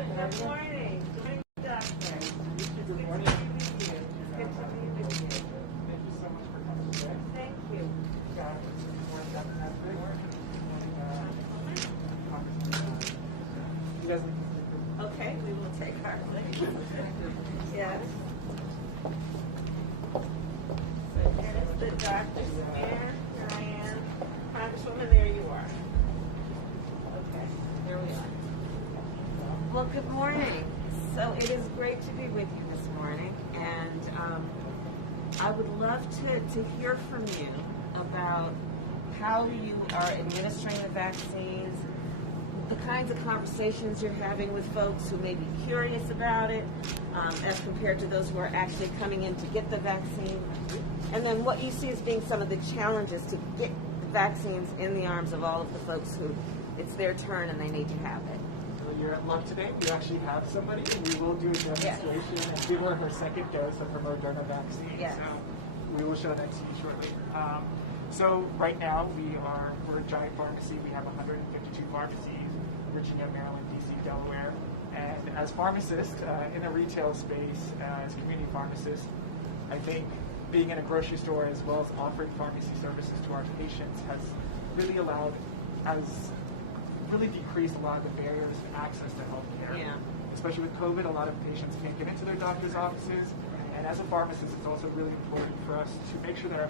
Good morning. Good morning, doctor. Good morning. Good to meet you. Good to meet you. Thank you so much for coming today. Thank you. Okay, we will take our place. Yes. So that is the doctor's chair. Here I am. Congresswoman, there you are. Okay, there we are. Well, good morning. So it is great to be with you this morning, and I would love to hear from you about how you are administering the vaccines, the kinds of conversations you're having with folks who may be curious about it, as compared to those who are actually coming in to get the vaccine, and then what you see as being some of the challenges to get the vaccines in the arms of all of the folks who it's their turn and they need to have it. Well, you're at luck today. We actually have somebody, and we will do a demonstration and give her her second dose of her Moderna vaccine. Yes. So we will show that to you shortly. So right now we're a giant pharmacy. We have 152 pharmacies, Virginia, Maryland, DC, Delaware. And as pharmacists in the retail space, as community pharmacists, I think being in a grocery store as well as offering pharmacy services to our patients has really decreased a lot of the barriers to access to healthcare. Yeah. Especially with COVID, a lot of patients can't get into their doctor's offices. And as a pharmacist, it's also really important for us to make sure that our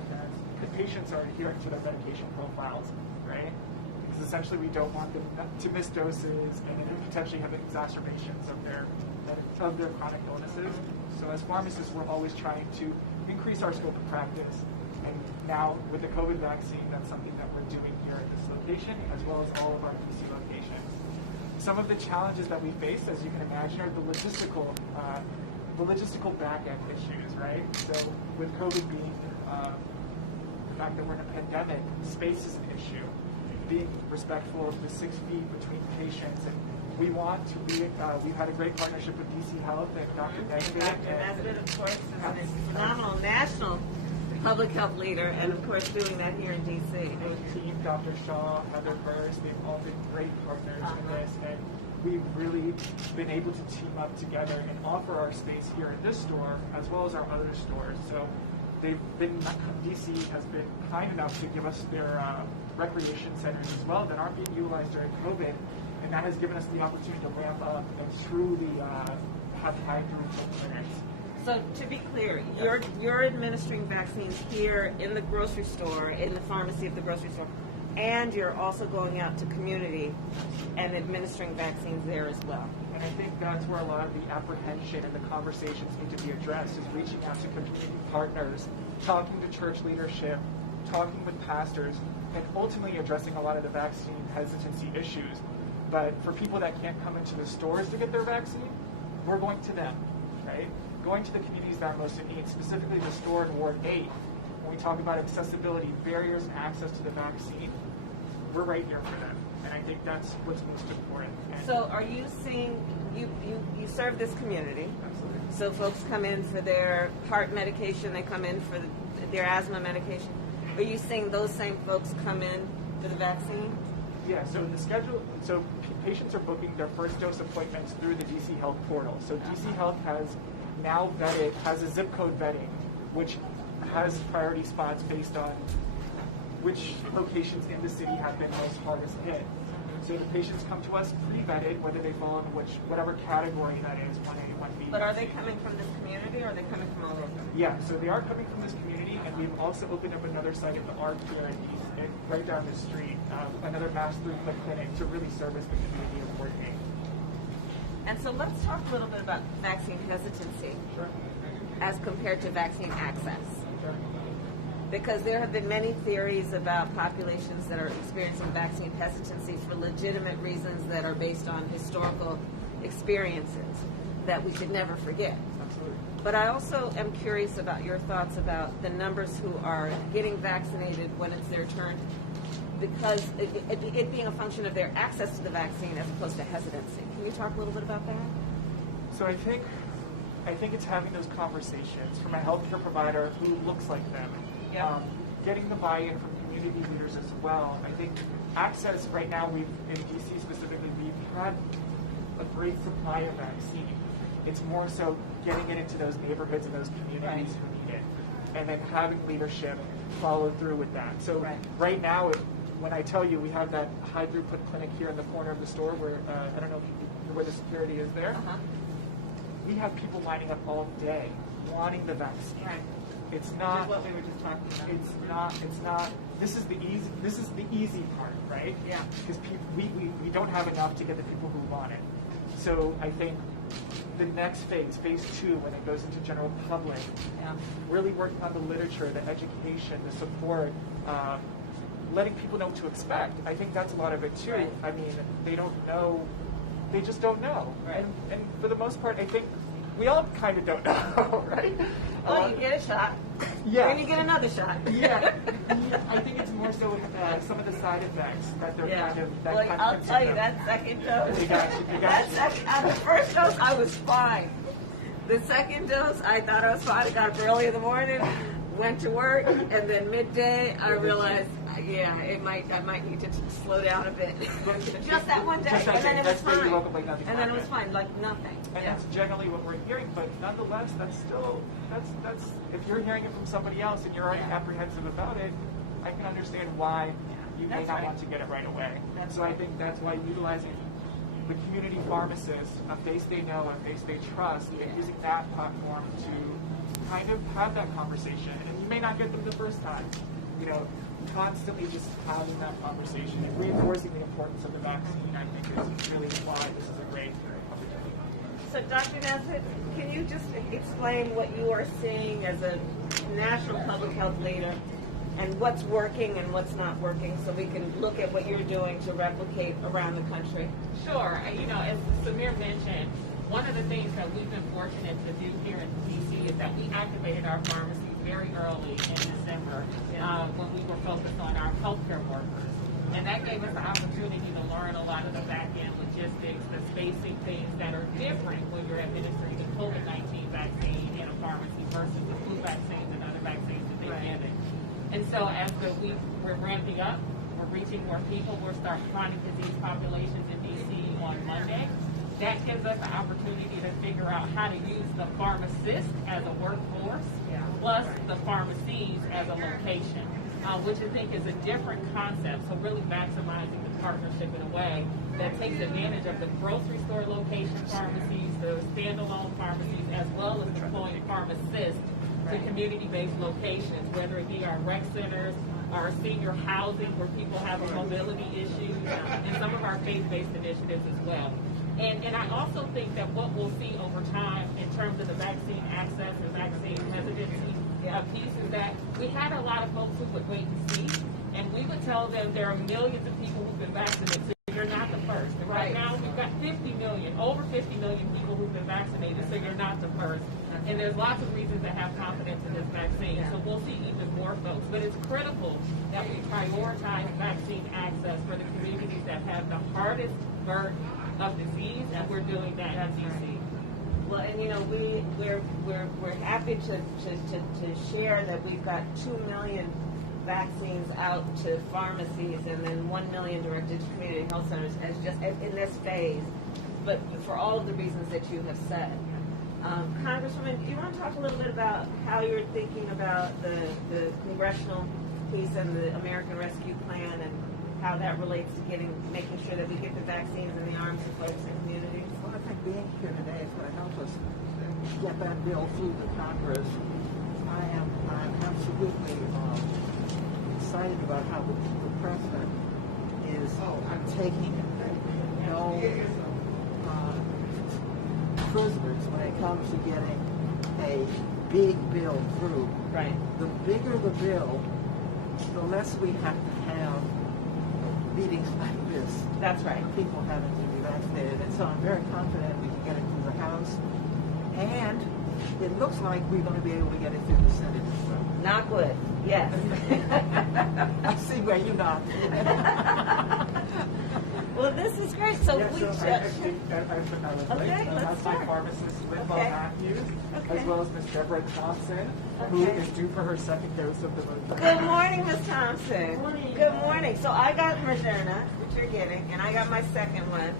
patients are adhering to their medication profiles, right? Because essentially we don't want them to miss doses and then potentially have exacerbations of their chronic illnesses. So as pharmacists, we're always trying to increase our scope of practice. And now with the COVID vaccine, that's something that we're doing here at this location, as well as all of our DC locations. Some of the challenges that we face, as you can imagine, are the logistical back-end issues, right? So with COVID being the fact that we're in a pandemic, space is an issue. Being respectful of the 6 feet between patients, and we've had a great partnership with DC Health and Dr. Nesbitt. Dr. Nesbitt, of course, is a phenomenal national public health leader, and of course doing that here in DC. Team, Dr. Shaw, Heather Burst, they've all been great partners in this, and we've really been able to team up together and offer our space here in this store as well as our other stores. So DC has been kind enough to give us their recreation centers as well that aren't being utilized during COVID, and that has given us the opportunity to ramp up and truly have high throughput clinics. So to be clear, you're administering vaccines here in the grocery store, in the pharmacy of the grocery store, and you're also going out to community and administering vaccines there as well. And I think that's where a lot of the apprehension and the conversations need to be addressed, is reaching out to community partners, talking to church leadership, talking with pastors, and ultimately addressing a lot of the vaccine hesitancy issues. But for people that can't come into the stores to get their vaccine, we're going to them, right? Going to the communities that are most in need, specifically the store in Ward 8. When we talk about accessibility, barriers, and access to the vaccine, we're right here for them. And I think that's what's most important. And so are you seeing, you serve this community, absolutely. So folks come in for their heart medication, they come in for their asthma medication. Are you seeing those same folks come in for the vaccine? Yeah, so patients are booking their first dose appointments through the DC Health portal. So DC Health has a zip code vetting, which has priority spots based on which locations in the city have been most hardest hit. So the patients come to us pre-vetted, whether they fall in whatever category that is, 1A, 1B. But are they coming from this community, or are they coming from all over? Yeah, so they are coming from this community, and we've also opened up another site at the ARC here right down the street, another mass throughput clinic to really service the community of Ward 8. And so let's talk a little bit about vaccine hesitancy. Sure. As compared to vaccine access. Sure. Because there have been many theories about populations that are experiencing vaccine hesitancy for legitimate reasons that are based on historical experiences that we should never forget. Absolutely. But I also am curious about your thoughts about the numbers who are getting vaccinated when it's their turn, because it being a function of their access to the vaccine as opposed to hesitancy. Can you talk a little bit about that? So I think it's having those conversations from a healthcare provider who looks like them. Yeah. Getting the buy-in from community leaders as well. I think access right now, in DC specifically, we've had a great supply of vaccine. It's more so getting it into those neighborhoods and those communities who need it, and then having leadership follow through with that. So right now, when I tell you we have that high throughput clinic here in the corner of the store where, I don't know if you, where the security is there, we have people lining up all day wanting the vaccine. It's not what we were just talking about. It's not. This is the easy part, right? Yeah. Because we don't have enough to get the people who want it. So I think the next phase 2, when it goes into general public, really working on the literature, the education, the support, letting people know what to expect. I think that's a lot of it too. Right. I mean, they don't know. They just don't know. Right. And for the most part, I think we all kind of don't know, right? Well, you get a shot. Yeah. Then you get another shot. Yeah. I think it's more so some of the side effects that they're kind of. That well, I'll tell you, that second dose. You got you. The first dose, I was fine. The second dose, I thought I was fine. I got up early in the morning, went to work, and then midday, I realized, I might need to slow down a bit. Just that one day, and then it was fine. And then it was fine, like nothing. And that's generally what we're hearing, but nonetheless, that's if you're hearing it from somebody else and you're already apprehensive about it, I can understand why you may not want to get it right away. So I think that's why utilizing the community pharmacist, a face they know, a face they trust, and using that platform to kind of have that conversation. And you may not get them the first time, constantly just having that conversation and reinforcing the importance of the vaccine, I think is really why this is a great opportunity. So Dr. Nesbitt, can you just explain what you are seeing as a national public health leader and what's working and what's not working so we can look at what you're doing to replicate around the country? Sure. As Samir mentioned, one of the things that we've been fortunate to do here in D.C. is that we activated our pharmacies very early in December when we were focused on our healthcare workers. And that gave us the opportunity to learn a lot of the back-end logistics, the spacing things that are different when you're administering the COVID-19 vaccine in a pharmacy versus the flu vaccines and other vaccines that they're giving. And so as we're ramping up, we're reaching more people, we'll start chronic disease populations in D.C. on Monday. That gives us the opportunity to figure out how to use the pharmacist as a workforce, plus the pharmacies as a location, which I think is a different concept. So really maximizing the partnership in a way that takes advantage of the grocery store location pharmacies, the standalone pharmacies, as well as deploying pharmacists to community-based locations, whether it be our rec centers, our senior housing where people have a mobility issue, and some of our faith-based initiatives as well. And I also think that what we'll see over time in terms of the vaccine access and vaccine hesitancy piece is that we had a lot of folks who would wait and see, and we would tell them there are millions of people who've been vaccinated, so you're not the first. And right now we've got 50 million, over 50 million people who've been vaccinated, so you're not the first. And there's lots of reasons to have confidence in this vaccine, so we'll see even more folks. But it's critical that we prioritize vaccine access for the communities that have the hardest burden of disease, and we're doing that in D.C. Well, and we're happy to share that we've got 2 million vaccines out to pharmacies and then 1 million directed to community health centers as just in this phase, but for all of the reasons that you have said. Congresswoman, do you want to talk a little bit about how you're thinking about the congressional piece and the American Rescue Plan and how that relates to making sure that we get the vaccines in the arms of folks in communities? Well, I think being here today is going to help us get that bill through the Congress. I'm absolutely excited about how the president is taking no prisoners when it comes to getting a big bill through. Right. The bigger the bill, the less we have to have meetings like this. That's right. People having to be vaccinated. And so I'm very confident we can get it through the House. And it looks like we're going to be able to get it through the Senate as well. Knock wood. Yes. I see where you knock. Well, this is great. So I would Okay, like let's to my start. pharmacist, Linda Matthews, as well as Ms. Deborah Thompson, who is due for her second dose of the Moderna. Good morning, Ms. Thompson. Good morning. So I got Moderna, which you're getting, and I got my second one.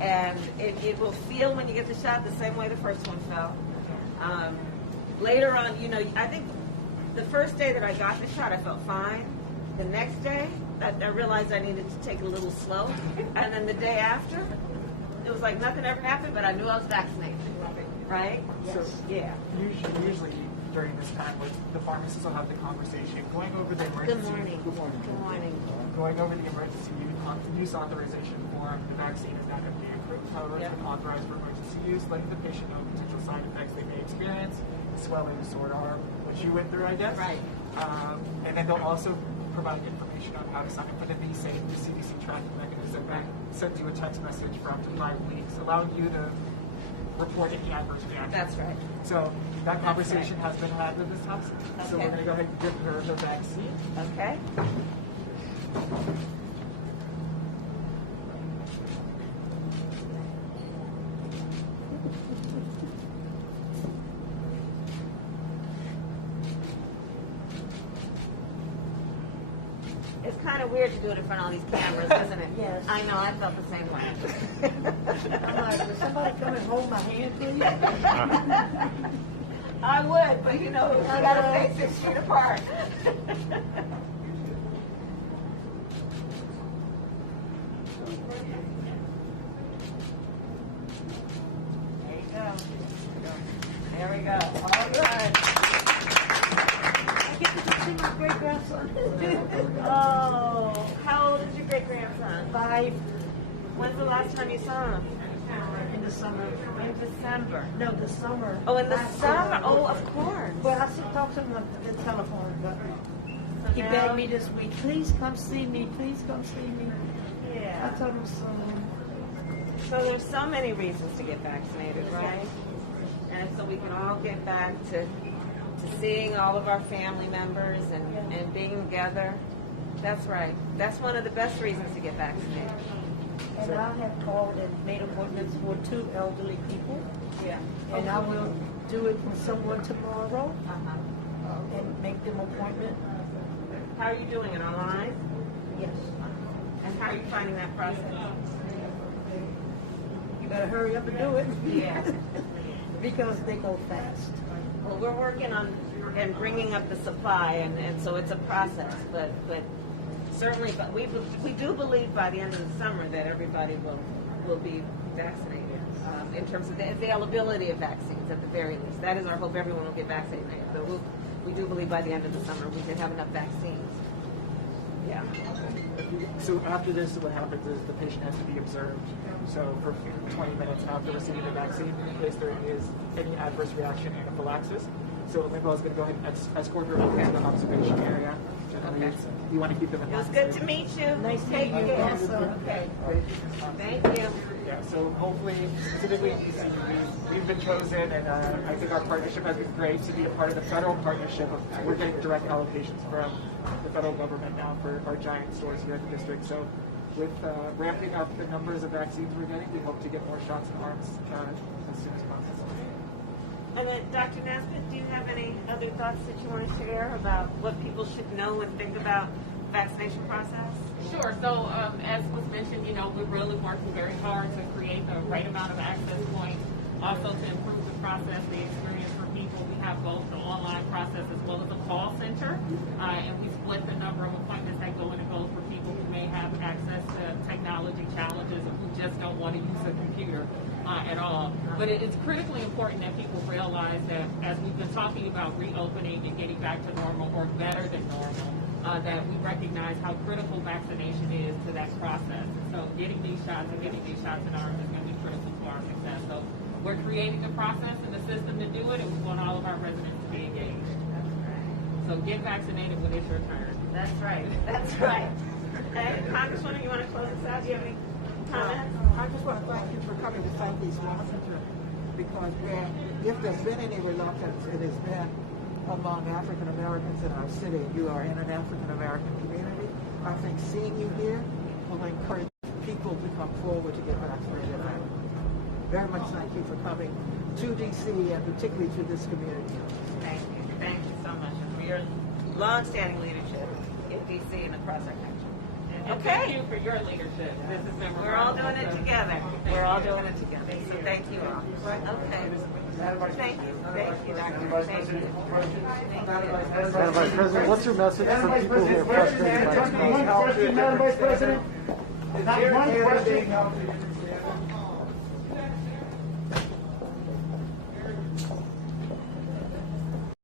And it will feel when you get the shot the same way the first one felt. Later on, you know, I think the first day that I got the shot, I felt fine. The next day, I realized I needed to take it a little slow. And then the day after, it was like nothing ever happened, but I knew I was vaccinated. Right? So Yeah. usually during this time, the pharmacists will have the conversation, going over the emergency. Good morning. Good morning. Good morning. Going over the emergency use authorization form. The vaccine is not FDA approved, however, it's been authorized for emergency use, letting the patient know potential side effects they may experience, swelling, sore arm, which you went through, I guess. Right. And then they'll also provide information on how to sign up for the VSafe, the CDC tracking mechanism that sends you a text message for up to 5 weeks, allowing you to report any adverse reaction. That's right. So that conversation has been had with this house. So we're going to go ahead and give her the vaccine. Okay. It's kind of weird to do it in front of all these cameras, isn't it? Yes. I know, I felt the same way. I'm like, will somebody come and hold my hand, please? I would, but you know, I gotta stay 6 feet apart. There you go. There we go. All right. I get to see my great grandson. Oh, how old is your great grandson? 5 When's the last time you saw him? in the summer. In December. No, the summer. Oh, in the Last summer. Oh, of course. Well, I still talk to him on the telephone, but he now- begged me this week, please come see me, please come see me. I Yeah. told him so. So there's so many reasons to get vaccinated, right? And so we can all get back to seeing all of our family members and being together. That's right. That's one of the best reasons to get vaccinated. And I have called and made appointments for 2 elderly people, Yeah. and I will do it for someone tomorrow Uh-huh. and make them appointment. How are you doing it online? Yes. And how are you finding that process? You better hurry up and do it. Yeah. Because they go fast. Well, we're working on and bringing up the supply, and so it's a process. But certainly, but we do believe by the end of the summer that everybody will be vaccinated in terms of the availability of vaccines at the very least. That is our hope. Everyone will get vaccinated. But we do believe by the end of the summer we can have enough vaccines. Yeah. So after this, what happens is the patient has to be observed. So for 20 minutes after receiving the vaccine, in case there is any adverse reaction, anaphylaxis. So Limbo is going to go ahead and escort her over to the observation area. Okay. You want to keep them in It was line. good to meet you. Nice to Take meet you care. also. Okay. Thank you. Yeah, so hopefully, specifically in DC, we've been chosen, and I think our partnership has been great to be a part of the federal partnership. We're getting direct allocations from the federal government now for our giant stores here in the district. So with ramping up the numbers of vaccines we're getting, we hope to get more shots in arms as soon as possible. And then, Dr. Nesbitt, do you have any other thoughts that you want to share about what people should know and think about vaccination process? Sure. So, as was mentioned, you know, we're really working very hard to create the right amount of access points, also to improve the process, the experience for people. We have both the online process as well as a call center, and we split the number of appointments that go in and go for people who may have access to technology challenges or who just don't want to use a computer at all. But it's critically important that people realize that as we've been talking about reopening and getting back to normal or better than normal, that we recognize how critical vaccination is to that process. So getting these shots in arms is going to be critical to our success. So we're creating the process and the system to do it, and we want all of our residents to be engaged. So get vaccinated when it's your turn. That's right. That's right. Hey, Congresswoman, you want to close this out? Do you have any comments? I just want to thank you for coming to St. Louis, Washington, because if there's been any reluctance, it has been among African Americans in our city. You are in an African American community. I think seeing you here will encourage people to come forward to get vaccinated. I very much thank you for coming to DC and particularly to this community. Thank you. Thank you so much for your long-standing leadership in D.C. and across our country. And Okay. thank you for your leadership. This has been We're all doing it remarkable. together. Thank We're all you. doing it together. So thank you all. Okay. Thank you. Thank you, Doctor. Thank you. Madam Vice President, what's your message for people who are frustrated by this process? Madam Vice President. Not one question.